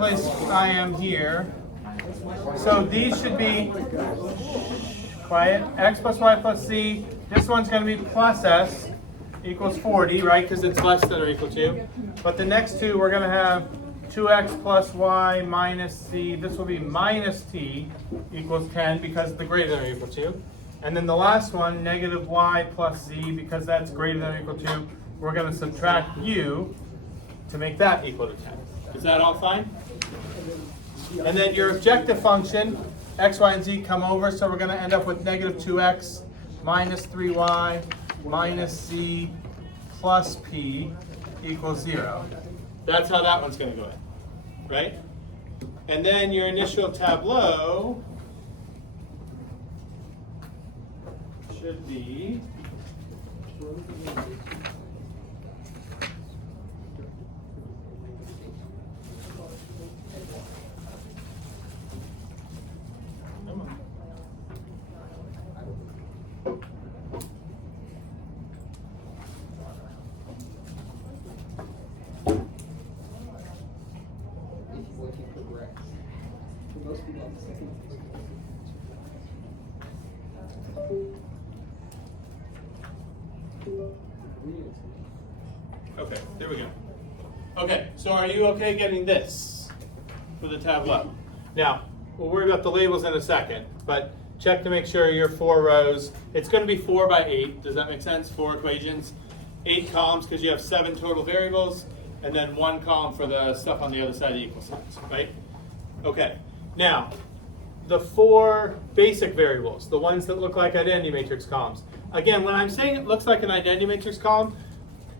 Place I am here. So these should be quiet. X plus y plus z. This one's going to be plus s equals 40, right? Because it's less than or equal to. But the next two, we're going to have 2x plus y minus c. This will be minus t equals 10 because the greater than or equal to. And then the last one, negative y plus z, because that's greater than or equal to, we're going to subtract u to make that equal to 10. Is that all fine? And then your objective function, x, y, and z come over, so we're going to end up with negative 2x minus 3y minus c plus p equals 0. That's how that one's going to go in, right? And then your initial tableau should be okay, there we go. Okay, so are you okay getting this for the tableau? Now, we'll worry about the labels in a second, but check to make sure your 4 rows, it's going to be 4 by 8. Does that make sense? 4 equations, 8 columns because you have 7 total variables, and then 1 column for the stuff on the other side of the equal signs, right? Okay, now, the 4 basic variables, the ones that look like identity matrix columns. Again, when I'm saying it looks like an identity matrix column,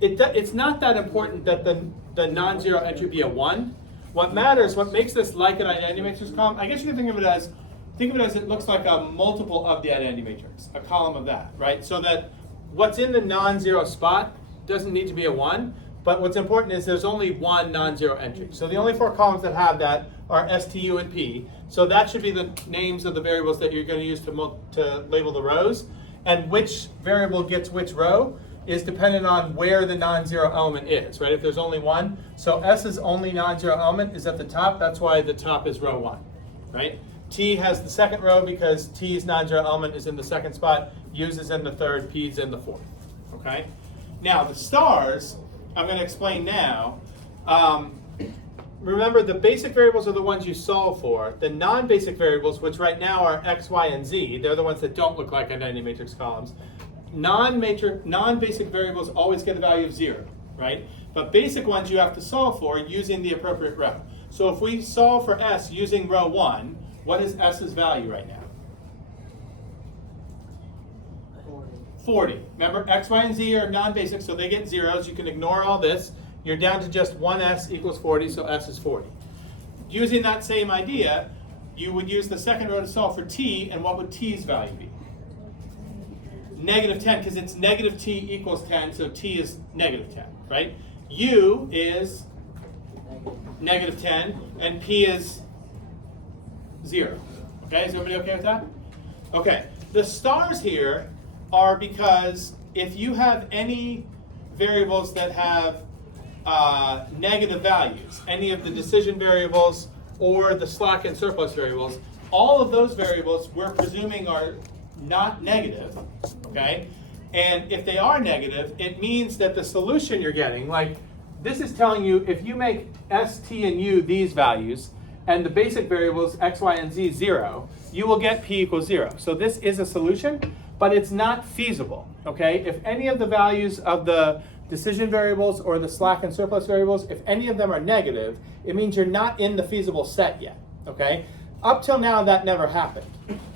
it's not that important that the non-zero entry be a 1. What matters, what makes this like an identity matrix column, I guess you can think of it as it looks like a multiple of the identity matrix, a column of that, right? So that what's in the non-zero spot doesn't need to be a 1, but what's important is there's only one non-zero entry. So the only 4 columns that have that are S, T, U, and P. So that should be the names of the variables that you're going to use to label the rows. And which variable gets which row is dependent on where the non-zero element is, right? If there's only one. So S's only non-zero element is at the top. That's why the top is row 1, right? T has the second row because T's non-zero element is in the second spot. U's is in the third, P's in the fourth, okay? Now, the stars, I'm going to explain now. Remember, the basic variables are the ones you solve for. The non-basic variables, which right now are x, y, and z, they're the ones that don't look like identity matrix columns. Non-basic variables always get a value of 0, right? But basic ones you have to solve for using the appropriate row. So if we solve for s using row 1, what is s's value right now? 40. Remember, x, y, and z are non-basic, so they get zeros. You can ignore all this. You're down to just 1s equals 40, so s is 40. Using that same idea, you would use the second row to solve for t, and what would t's value be? Negative 10, because it's negative t equals 10, so t is negative 10, right? U is negative 10, and p is 0. Okay, is everybody okay with that? Okay, the stars here are because if you have any variables that have negative values, any of the decision variables or the slack and surplus variables, all of those variables we're presuming are not negative, okay? And if they are negative, it means that the solution you're getting, like this is telling you if you make s, t, and u these values, and the basic variables x, y, and z 0, you will get p equals 0. So this is a solution, but it's not feasible, okay? If any of the values of the decision variables or the slack and surplus variables, if any of them are negative, it means you're not in the feasible set yet, okay? Up till now, that never happened.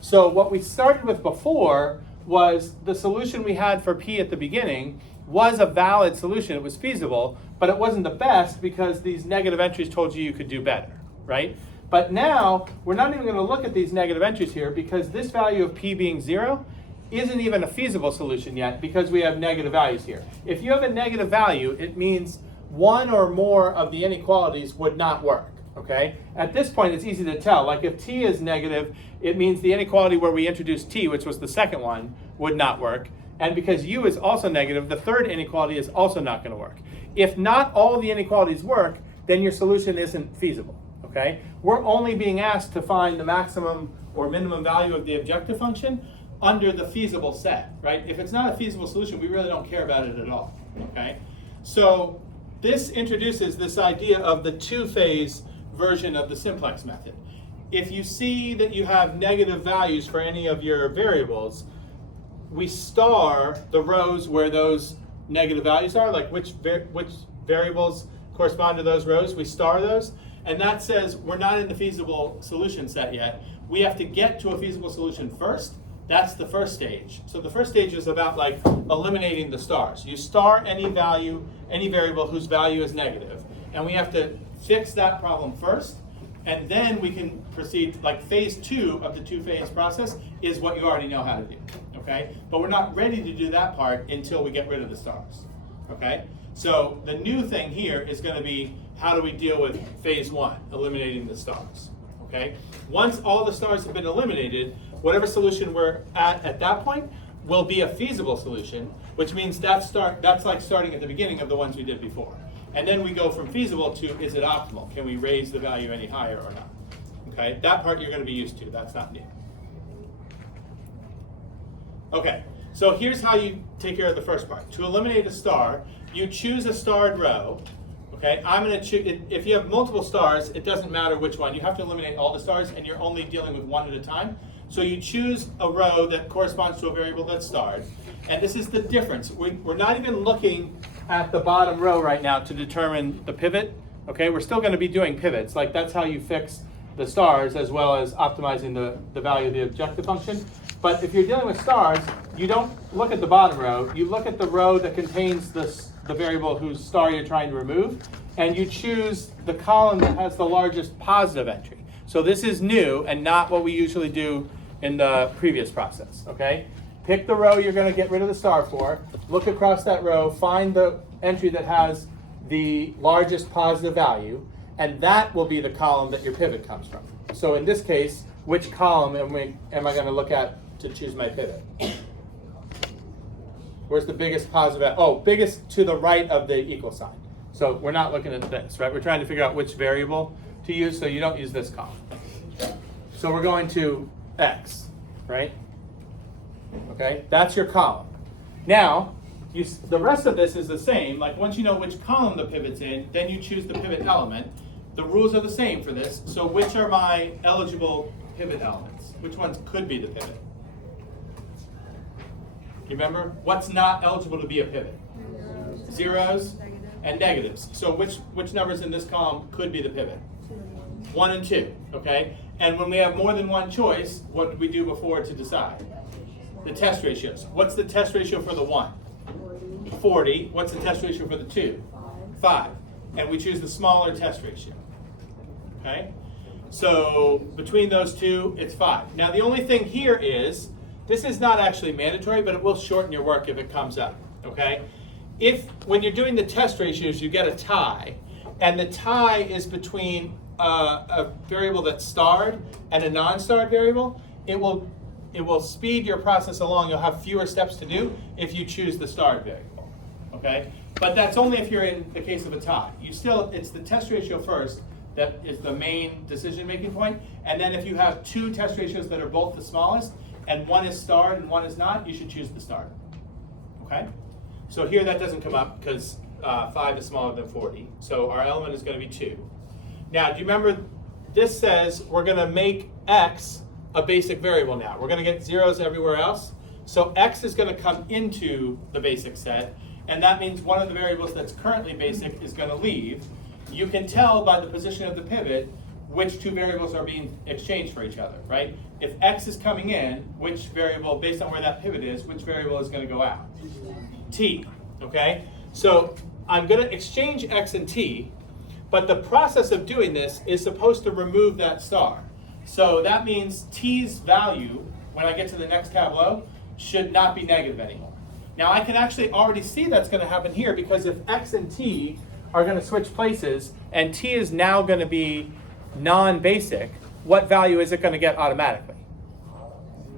So what we started with before was the solution we had for p at the beginning was a valid solution. It was feasible, but it wasn't the best because these negative entries told you could do better, right? But now, we're not even going to look at these negative entries here because this value of p being 0 isn't even a feasible solution yet because we have negative values here. If you have a negative value, it means one or more of the inequalities would not work, okay? At this point, it's easy to tell. Like if t is negative, it means the inequality where we introduced t, which was the second one, would not work. And because u is also negative, the third inequality is also not going to work. If not all the inequalities work, then your solution isn't feasible. okay? We're only being asked to find the maximum or minimum value of the objective function under the feasible set, right? If it's not a feasible solution, we really don't care about it at all, okay? So this introduces this idea of the two-phase version of the simplex method. If you see that you have negative values for any of your variables, we star the rows where those negative values are, like which variables correspond to those rows, we star those, and that says we're not in the feasible solution set yet. We have to get to a feasible solution first. That's the first stage. So the first stage is about like eliminating the stars. You star any value, any variable whose value is negative, and we have to fix that problem first, and then we can proceed. Like phase 2 of the two-phase process is what you already know how to do, okay? But we're not ready to do that part until we get rid of the stars, okay? So the new thing here is going to be, how do we deal with phase 1, eliminating the stars, okay? Once all the stars have been eliminated, whatever solution we're at that point will be a feasible solution, which means that's like starting at the beginning of the ones we did before. And then we go from feasible to, is it optimal? Can we raise the value any higher or not? Okay, that part you're going to be used to. That's not new. Okay, so here's how you take care of the first part. To eliminate a star, you choose a starred row. Okay, I'm going to choose, if you have multiple stars, it doesn't matter which one. You have to eliminate all the stars, and you're only dealing with one at a time. So you choose a row that corresponds to a variable that's starred. And this is the difference. We're not even looking at the bottom row right now to determine the pivot. Okay, we're still going to be doing pivots. Like that's how you fix the stars as well as optimizing the value of the objective function. But if you're dealing with stars, you don't look at the bottom row. You look at the row that contains the variable whose star you're trying to remove, and you choose the column that has the largest positive entry. So this is new and not what we usually do in the previous process, okay? Pick the row you're going to get rid of the star for, look across that row, find the entry that has the largest positive value, and that will be the column that your pivot comes from. So in this case, which column am I going to look at to choose my pivot? Where's the biggest positive value? Oh, biggest to the right of the equal sign. So we're not looking at this, right? We're trying to figure out which variable to use, so you don't use this column. So we're going to x, right? Okay, that's your column. Now, the rest of this is the same. Like once you know which column the pivot's in, then you choose the pivot element. The rules are the same for this. So which are my eligible pivot elements? Which ones could be the pivot? Remember, what's not eligible to be a pivot? Zeros and negatives. So which numbers in this column could be the pivot? 1 and 2, okay? And when we have more than one choice, what did we do before to decide? The test ratios. What's the test ratio for the 1? 40. What's the test ratio for the 2? 5. And we choose the smaller test ratio. Okay? So between those two, it's 5. Now the only thing here is, this is not actually mandatory, but it will shorten your work if it comes up. Okay? If when you're doing the test ratios, you get a tie, and the tie is between a variable that's starred and a non-starred variable, it will speed your process along. You'll have fewer steps to do if you choose the starred variable, okay? But that's only if you're in the case of a tie. It's the test ratio first that is the main decision-making point, and then if you have two test ratios that are both the smallest, and one is starred and one is not, you should choose the starred, okay? So here that doesn't come up because 5 is smaller than 40, so our element is going to be 2. Now, do you remember this says we're going to make x a basic variable now. We're going to get zeros everywhere else. So x is going to come into the basic set, and that means one of the variables that's currently basic is going to leave. You can tell by the position of the pivot which two variables are being exchanged for each other, right? If x is coming in, which variable, based on where that pivot is, which variable is going to go out? T, okay? So I'm going to exchange x and t, but the process of doing this is supposed to remove that star. So that means t's value, when I get to the next tableau, should not be negative anymore. Now I can actually already see that's going to happen here, because if x and t are going to switch places, and t is now going to be non-basic, what value is it going to get automatically?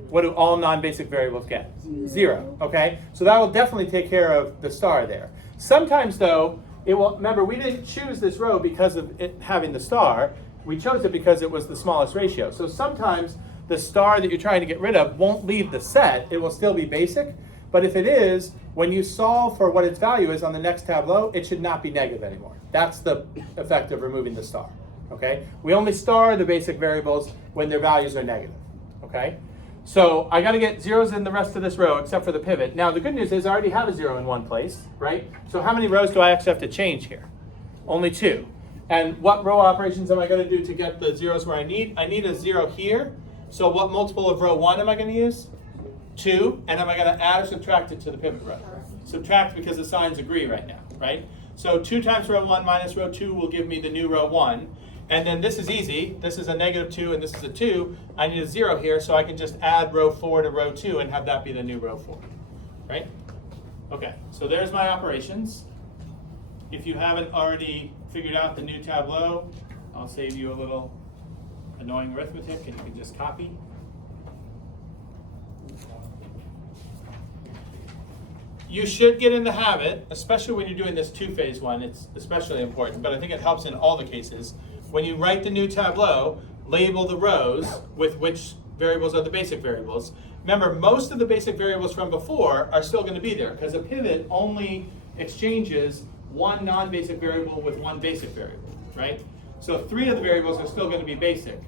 What do all non-basic variables get? 0, okay? So that will definitely take care of the star there. Sometimes though, it will, remember we didn't choose this row because of it having the star. We chose it because it was the smallest ratio. So sometimes the star that you're trying to get rid of won't leave the set. It will still be basic. But if it is, when you solve for what its value is on the next tableau, it should not be negative anymore. That's the effect of removing the star. Okay? We only star the basic variables when their values are negative. Okay? So I got to get zeros in the rest of this row except for the pivot. Now the good news is I already have a 0 in one place, right? So how many rows do I actually have to change here? Only 2. And what row operations am I going to do to get the zeros where I need? I need a 0 here. So what multiple of row 1 am I going to use? 2. And am I going to add or subtract it to the pivot row? Subtract because the signs agree right now, right? So 2 times row 1 minus row 2 will give me the new row 1. And then this is easy. This is a -2 and this is a 2. I need a 0 here, so I can just add row 4 to row 2 and have that be the new row 4, right? Okay, so there's my operations. If you haven't already figured out the new tableau, I'll save you a little annoying arithmetic and you can just copy. You should get in the habit, especially when you're doing this two-phase one, it's especially important, but I think it helps in all the cases. When you write the new tableau, label the rows with which variables are the basic variables. Remember, most of the basic variables from before are still going to be there because a pivot only exchanges one non-basic variable with one basic variable, right? So 3 of the variables are still going to be basic.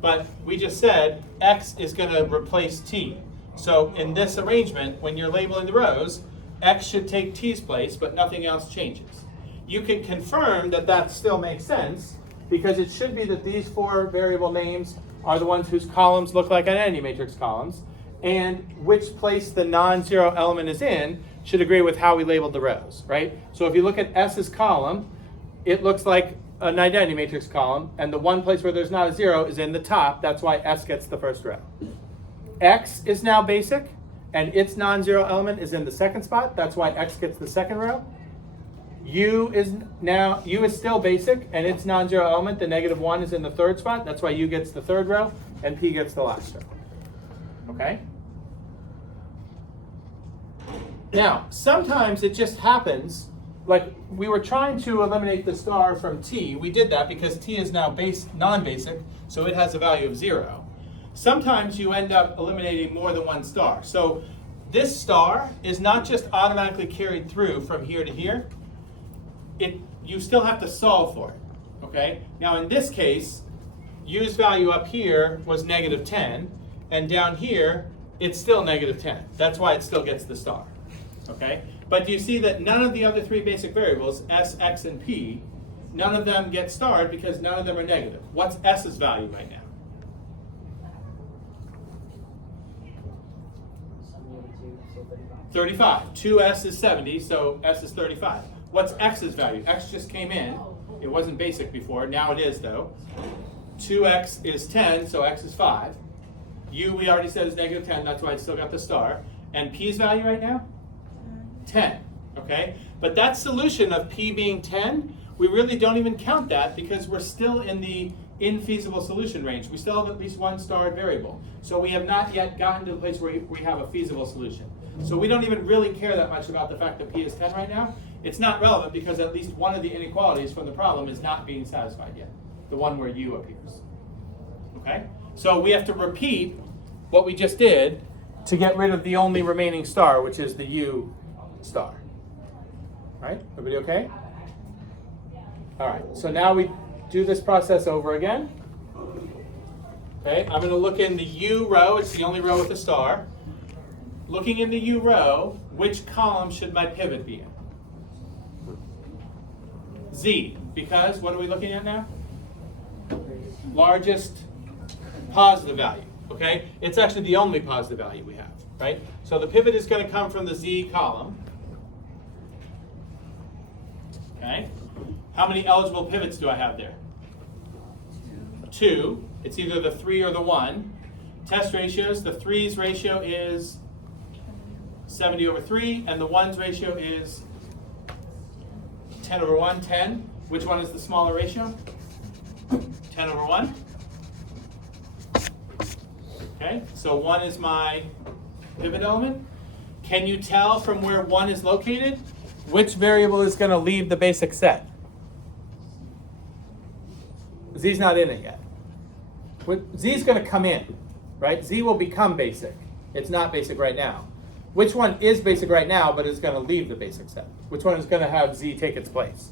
But we just said x is going to replace t. So in this arrangement, when you're labeling the rows, x should take t's place, but nothing else changes. You can confirm that that still makes sense because it should be that these 4 variable names are the ones whose columns look like identity matrix columns, and which place the non-zero element is in should agree with how we labeled the rows, right? So if you look at S's column, it looks like an identity matrix column, and the one place where there's not a 0 is in the top. That's why S gets the first row. X is now basic, and its non-zero element is in the second spot. That's why X gets the second row. U is still basic, and its non-zero element, the -1, is in the third spot. That's why U gets the third row, and P gets the last row. Okay? Now, sometimes it just happens, like we were trying to eliminate the star from T. We did that because T is now non-basic, so it has a value of 0. Sometimes you end up eliminating more than one star. So this star is not just automatically carried through from here to here. You still have to solve for it, okay? Now in this case, U's value up here was -10, and down here, it's still -10. That's why it still gets the star, okay? But do you see that none of the other 3 basic variables, S, X, and P, none of them get starred because none of them are negative. What's S's value right now? 35. 2S is 70, so S is 35. What's X's value? X just came in. It wasn't basic before. Now it is, though. 2X is 10, so X is 5. U, we already said, is -10. That's why it still got the star. And P's value right now? 10. Okay? But that solution of P being 10, we really don't even count that because we're still in the infeasible solution range. We still have at least one starred variable. So we have not yet gotten to the place where we have a feasible solution. So we don't even really care that much about the fact that P is 10 right now. It's not relevant because at least one of the inequalities from the problem is not being satisfied yet, the one where U appears. Okay? So we have to repeat what we just did to get rid of the only remaining star, which is the U star. Right? Everybody okay? All right, so now we do this process over again. Okay, I'm going to look in the U row. It's the only row with a star. Looking in the U row, which column should my pivot be in? Z, because what are we looking at now? Largest positive value, okay? It's actually the only positive value we have, right? So the pivot is going to come from the Z column. Okay? How many eligible pivots do I have there? 2. It's either the 3 or the 1. Test ratios, the 3's ratio is 70/3, and the 1's ratio is 10/1, 10. Which one is the smaller ratio? 10/1. Okay, so 1 is my pivot element. Can you tell from where 1 is located which variable is going to leave the basic set? Z's not in it yet. Z's going to come in, right? Z will become basic. It's not basic right now. Which one is basic right now, but is going to leave the basic set? Which one is going to have Z take its place?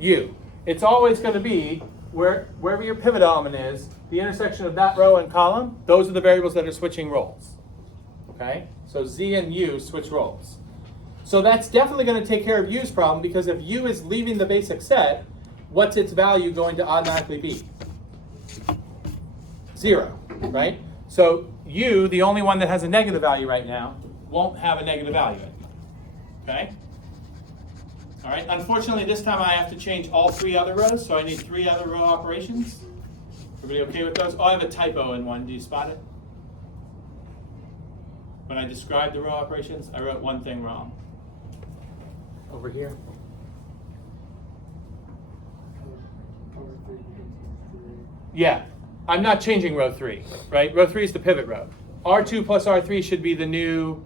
U. It's always going to be wherever your pivot element is, the intersection of that row and column, those are the variables that are switching roles. Okay? So Z and U switch roles. So that's definitely going to take care of U's problem, because if U is leaving the basic set, what's its value going to automatically be? 0, right? So U, the only one that has a negative value right now, won't have a negative value anymore. Okay? All right, unfortunately this time I have to change all 3 other rows, so I need 3 other row operations. Everybody okay with those? Oh, I have a typo in one. Do you spot it? When I described the row operations, I wrote one thing wrong. Over here. Yeah, I'm not changing row 3, right? Row 3 is the pivot row. R2 plus R3 should be the new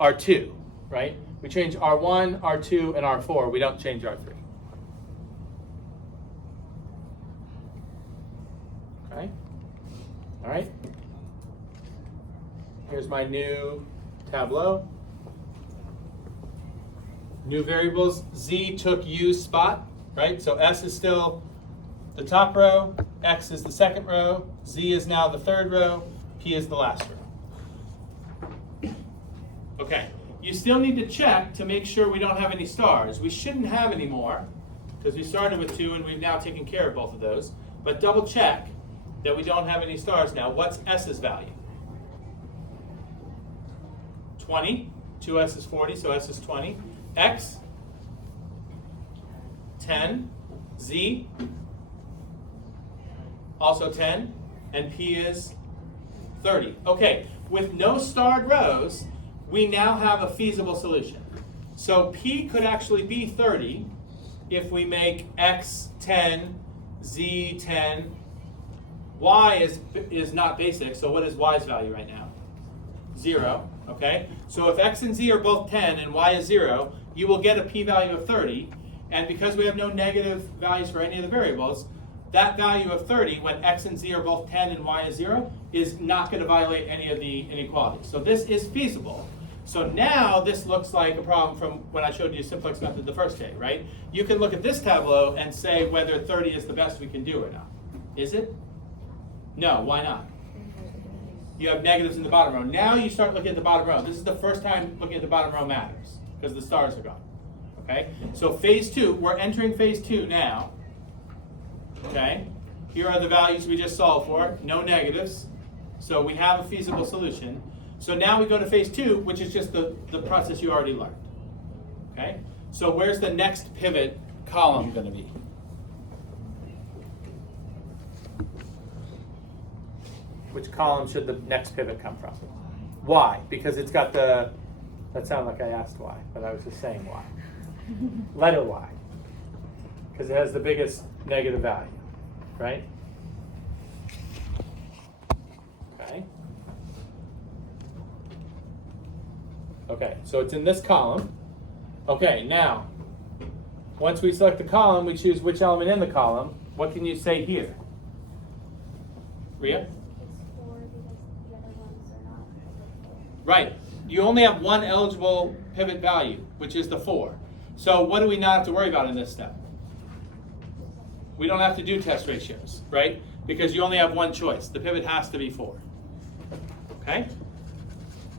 R2, right? We change R1, R2, and R4. We don't change R3. Okay? All right? Here's my new tableau. New variables. Z took U's spot, right? So S is still the top row, X is the second row, Z is now the third row, P is the last row. Okay, you still need to check to make sure we don't have any stars. We shouldn't have any more, because we started with 2 and we've now taken care of both of those. But double check that we don't have any stars now. What's S's value? 20. 2S is 40, so S is 20. X, 10. Z, also 10. And P is 30. Okay, with no starred rows, we now have a feasible solution. So P could actually be 30 if we make X 10, Z 10. Y is not basic, so what is Y's value right now? 0, okay? So if X and Z are both 10 and Y is 0, you will get a p-value of 30, and because we have no negative values for any of the variables, that value of 30, when X and Z are both 10 and Y is 0, is not going to violate any of the inequalities. So this is feasible. So now this looks like a problem from when I showed you simplex method the first day, right? You can look at this tableau and say whether 30 is the best we can do or not. Is it? No, why not? You have negatives in the bottom row. Now you start looking at the bottom row. This is the first time looking at the bottom row matters, because the stars are gone. Okay? So phase 2, we're entering phase 2 now. Okay? Here are the values we just solved for. No negatives. So we have a feasible solution. So now we go to phase 2, which is just the process you already learned. Okay? So where's the next pivot column going to be? Which column should the next pivot come from? Y, because it's got the, that sounded like I asked why, but I was just saying why. Letter Y, because it has the biggest negative value, right? Okay. Okay, so it's in this column. Okay, now, once we select the column, we choose which element in the column. What can you say here? Rhea? Right. You only have one eligible pivot value, which is the 4. So what do we not have to worry about in this step? We don't have to do test ratios, right? Because you only have one choice. The pivot has to be 4. Okay?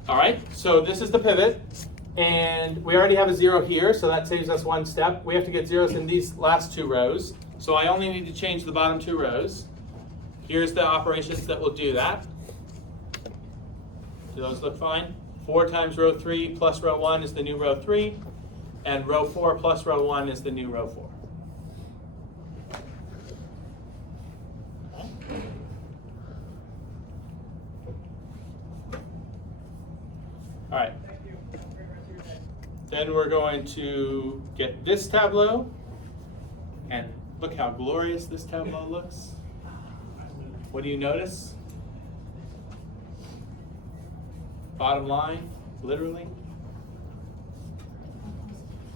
All right, so this is the pivot. And we already have a 0 here, so that saves us one step. We have to get zeros in these last 2 rows. So I only need to change the bottom 2 rows. Here's the operations that will do that. Do those look fine? 4 times row 3 plus row 1 is the new row 3, and row 4 plus row 1 is the new row 4. Okay. All right. Then we're going to get this tableau, and look how glorious this tableau looks. What do you notice? Bottom line, literally,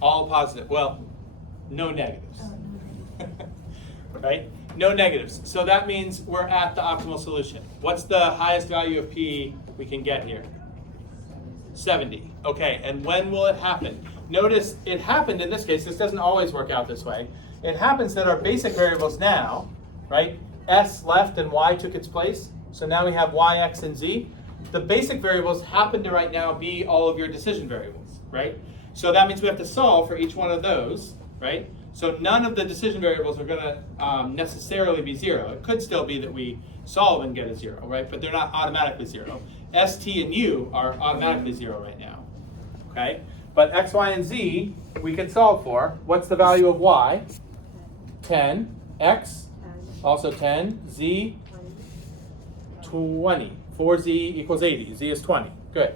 all positive. Well, no negatives, right? No negatives. So that means we're at the optimal solution. What's the highest value of P we can get here? 70. Okay, and when will it happen? Notice it happened in this case. This doesn't always work out this way. It happens that our basic variables now, right, S left and Y took its place. So now we have Y, X, and Z. The basic variables happen to right now be all of your decision variables, right? So that means we have to solve for each one of those, right? So none of the decision variables are going to necessarily be 0. It could still be that we solve and get a 0, right? But they're not automatically 0. S, T, and U are automatically 0 right now, okay? But X, Y, and Z we can solve for. What's the value of Y? 10. X, also 10. Z, 20. 4Z equals 80. Z is 20. Good.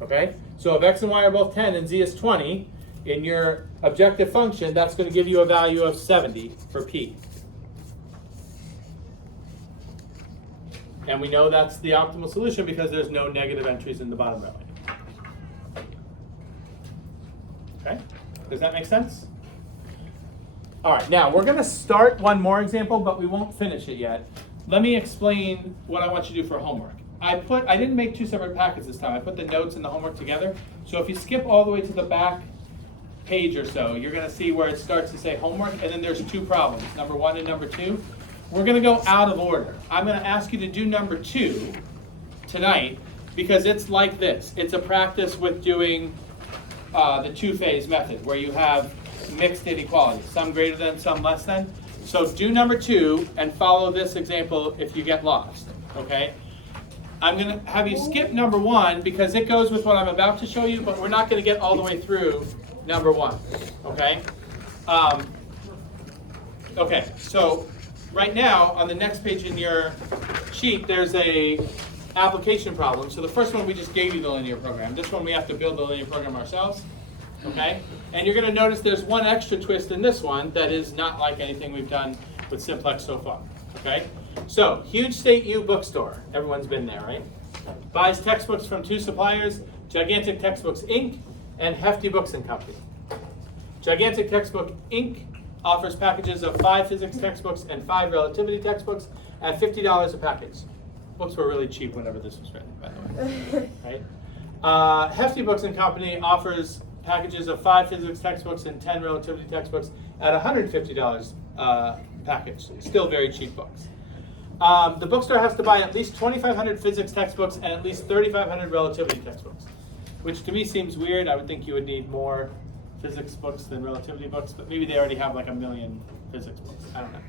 Okay? So if X and Y are both 10 and Z is 20, in your objective function, that's going to give you a value of 70 for P. And we know that's the optimal solution because there's no negative entries in the bottom row. Okay? Does that make sense? All right, now we're going to start one more example, but we won't finish it yet. Let me explain what I want you to do for homework. I didn't make two separate packets this time. I put the notes and the homework together. So if you skip all the way to the back page or so, you're going to see where it starts to say homework, and then there's two problems, number 1 and number 2. We're going to go out of order. I'm going to ask you to do number 2 tonight because it's like this. It's a practice with doing the two-phase method where you have mixed inequalities, some greater than, some less than. So do number 2 and follow this example if you get lost, okay? I'm going to have you skip number 1 because it goes with what I'm about to show you, but we're not going to get all the way through number 1, okay? Okay, so right now on the next page in your sheet, there's a application problem. So the first one we just gave you the linear program. This one we have to build the linear program ourselves, okay? And you're going to notice there's one extra twist in this one that is not like anything we've done with Simplex so far, okay? So, Huge State U bookstore. Everyone's been there, right? Buys textbooks from 2 suppliers, Gigantic Textbooks, Inc. and Hefty Books and Company. Gigantic Textbook, Inc. offers packages of 5 physics textbooks and 5 relativity textbooks at $50 a package. Books were really cheap whenever this was written, by the way. Right? Hefty Books and Company offers packages of 5 physics textbooks and 10 relativity textbooks at $150 package. Still very cheap books. The bookstore has to buy at least 2,500 physics textbooks and at least 3,500 relativity textbooks, which to me seems weird. I would think you would need more physics books than relativity books, but maybe they already have like 1 million physics books. I don't know.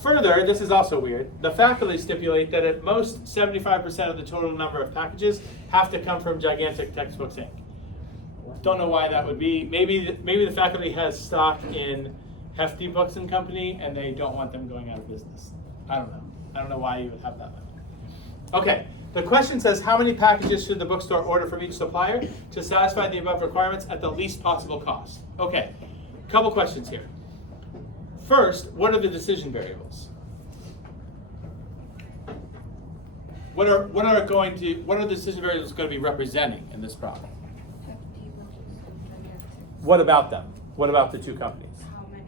Further, this is also weird. The faculty stipulate that at most 75% of the total number of packages have to come from Gigantic Textbooks, Inc. Don't know why that would be. Maybe the faculty has stock in Hefty Books and Company and they don't want them going out of business. I don't know. I don't know why you would have that limit. Okay, the question says how many packages should the bookstore order from each supplier to satisfy the above requirements at the least possible cost? Okay, a couple questions here. First, what are the decision variables? What are the decision variables going to be representing in this problem? What about them? What about the 2 companies? How many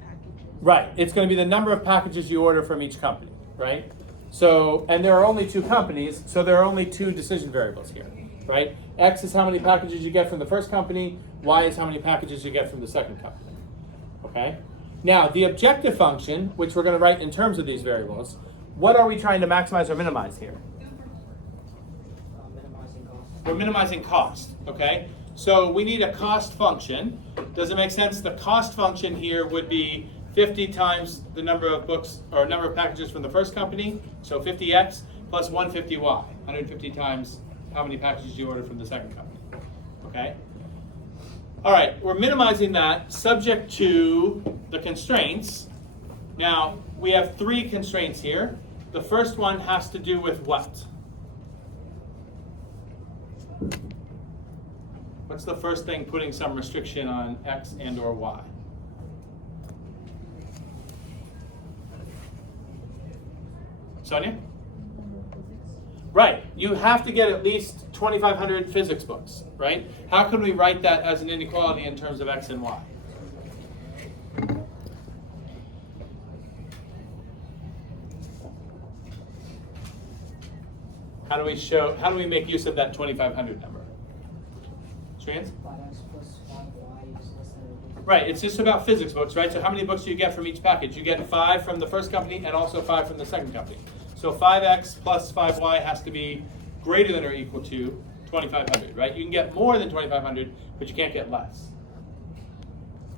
packages? Right, it's going to be the number of packages you order from each company, right? So, and there are only 2 companies, so there are only 2 decision variables here, right? X is how many packages you get from the first company, Y is how many packages you get from the second company, okay? Now, the objective function, which we're going to write in terms of these variables, what are we trying to maximize or minimize here? Minimizing cost. We're minimizing cost, okay? So we need a cost function. Does it make sense? The cost function here would be 50 times the number of books or number of packages from the first company, so 50x plus 150y, 150 times how many packages you order from the second company, okay? All right, we're minimizing that subject to the constraints. Now, we have 3 constraints here. The first one has to do with what? What's the first thing putting some restriction on X and or Y? Sonia? Right, you have to get at least 2,500 physics books, right? How can we write that as an inequality in terms of X and Y? How do we make use of that 2,500 number? Strands? 5x plus 5y is less than or equal to. Right, it's just about physics books, right? So how many books do you get from each package? You get 5 from the first company and also 5 from the second company. So 5x plus 5y has to be greater than or equal to 2,500, right? You can get more than 2,500, but you can't get less.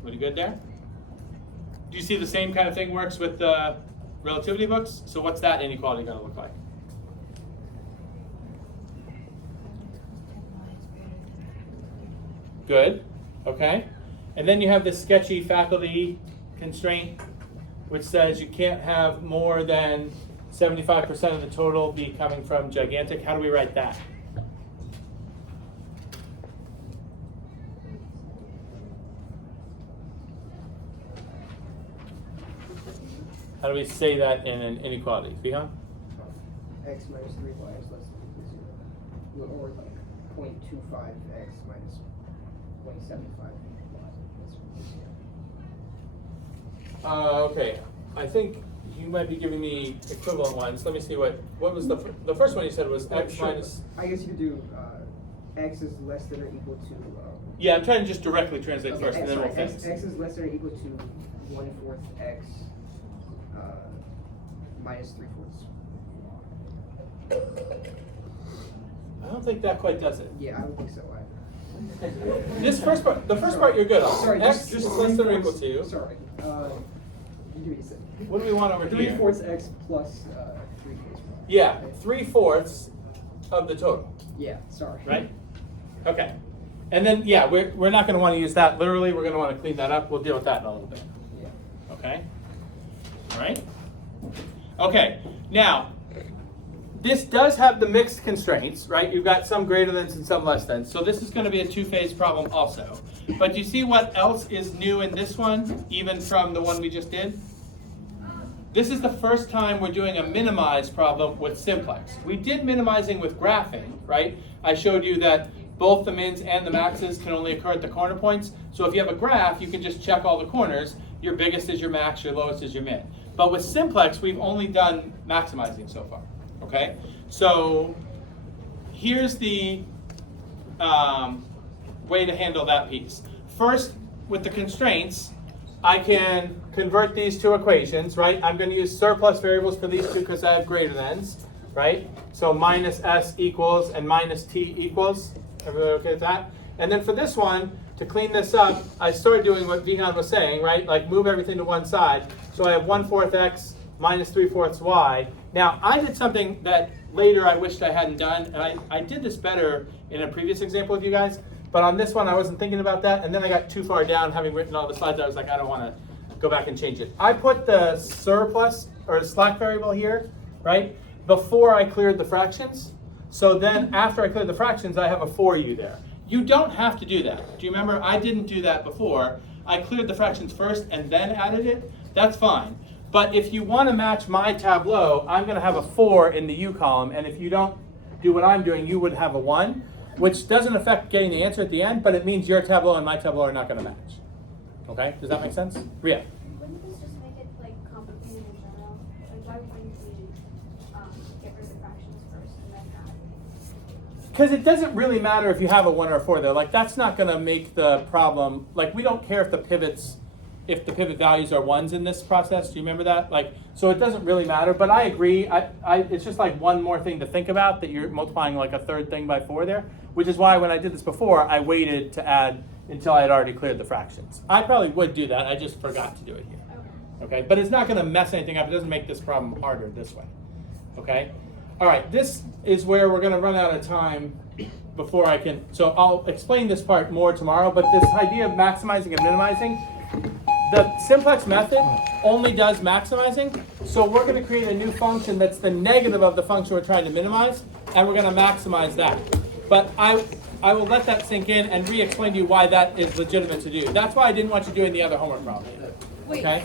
Pretty good there? Do you see the same kind of thing works with the relativity books? So what's that inequality going to look like? Good, okay. And then you have this sketchy faculty constraint, which says you can't have more than 75% of the total be coming from gigantic. How do we write that? How do we say that in an inequality? Vihan? X minus 3y is less than or equal to 0. Or like 0.25x minus 0.75y. Okay. I think you might be giving me equivalent ones. Let me see what was the first one you said was x Sure. minus. I guess you could do x is less than or equal to. Yeah, I'm trying to just directly translate Okay, first, and then we'll sorry, fix. x is less than or equal to 1/4 x minus 3/4. I don't think that quite does it. Yeah, I don't think so either. This first part, the first part you're good on. Sorry, X just is less than or equal 3/4 to. Sorry. You do what you said. What do we want over here? 3/4 x plus 3/4. Yeah, 3/4 of the total, Yeah, sorry. right? Okay. And then, yeah, we're not going to want to use that literally. We're going to want to clean that up. We'll deal with that in a little bit. Yeah. Okay? All right? Okay, now, this does have the mixed constraints, right? You've got some greater than and some less than. So this is going to be a two-phase problem also. But do you see what else is new in this one, even from the one we just did? This is the first time we're doing a minimized problem with simplex. We did minimizing with graphing, right? I showed you that both the mins and the maxes can only occur at the corner points. So if you have a graph, you can just check all the corners. Your biggest is your max, your lowest is your min. But with simplex, we've only done maximizing so far, okay? So here's the way to handle that piece. First, with the constraints, I can convert these two equations, right? I'm going to use surplus variables for these two because I have greater thans, right? So minus s equals and minus t equals. Everybody okay with that? And then for this one, to clean this up, I started doing what Vihan was saying, right? Like move everything to one side. So I have 1/4 x minus 3/4 y. Now, I did something that later I wished I hadn't done, and I did this better in a previous example with you guys, but on this one I wasn't thinking about that, and then I got too far down having written all the slides, I was like, I don't want to go back and change it. I put the surplus, or slack variable here, right, before I cleared the fractions. So then after I cleared the fractions, I have a for you there. You don't have to do that. Do you remember? I didn't do that before. I cleared the fractions first and then added it. That's fine. But if you want to match my tableau, I'm going to have a 4 in the U column. And if you don't do what I'm doing, you would have a 1, which doesn't affect getting the answer at the end, but it means your tableau and my tableau are not going to match. Okay? Does that make sense? Ria? Wouldn't this just make it like complicated in general? Like why wouldn't we get rid of the fractions first and then add? Because it doesn't really matter if you have a 1 or a 4 there. Like that's not going to make the problem, like we don't care if the pivot values are 1s in this process. Do you remember that? Like, so it doesn't really matter, but I agree. It's just like one more thing to think about that you're multiplying like a third thing by 4 there, which is why when I did this before, I waited to add until I had already cleared the fractions. I probably would do that. I just forgot to do it here. Okay, but it's not going to mess anything up. It doesn't make this problem harder this way. Okay? All right, this is where we're going to run out of time before I can, so I'll explain this part more tomorrow, but this idea of maximizing and minimizing, the simplex method only does maximizing, so we're going to create a new function that's the negative of the function we're trying to minimize, and we're going to maximize that. But I will let that sink in and re-explain to you why that is legitimate to do. That's why I didn't want you doing the other homework problem. Wait. Okay?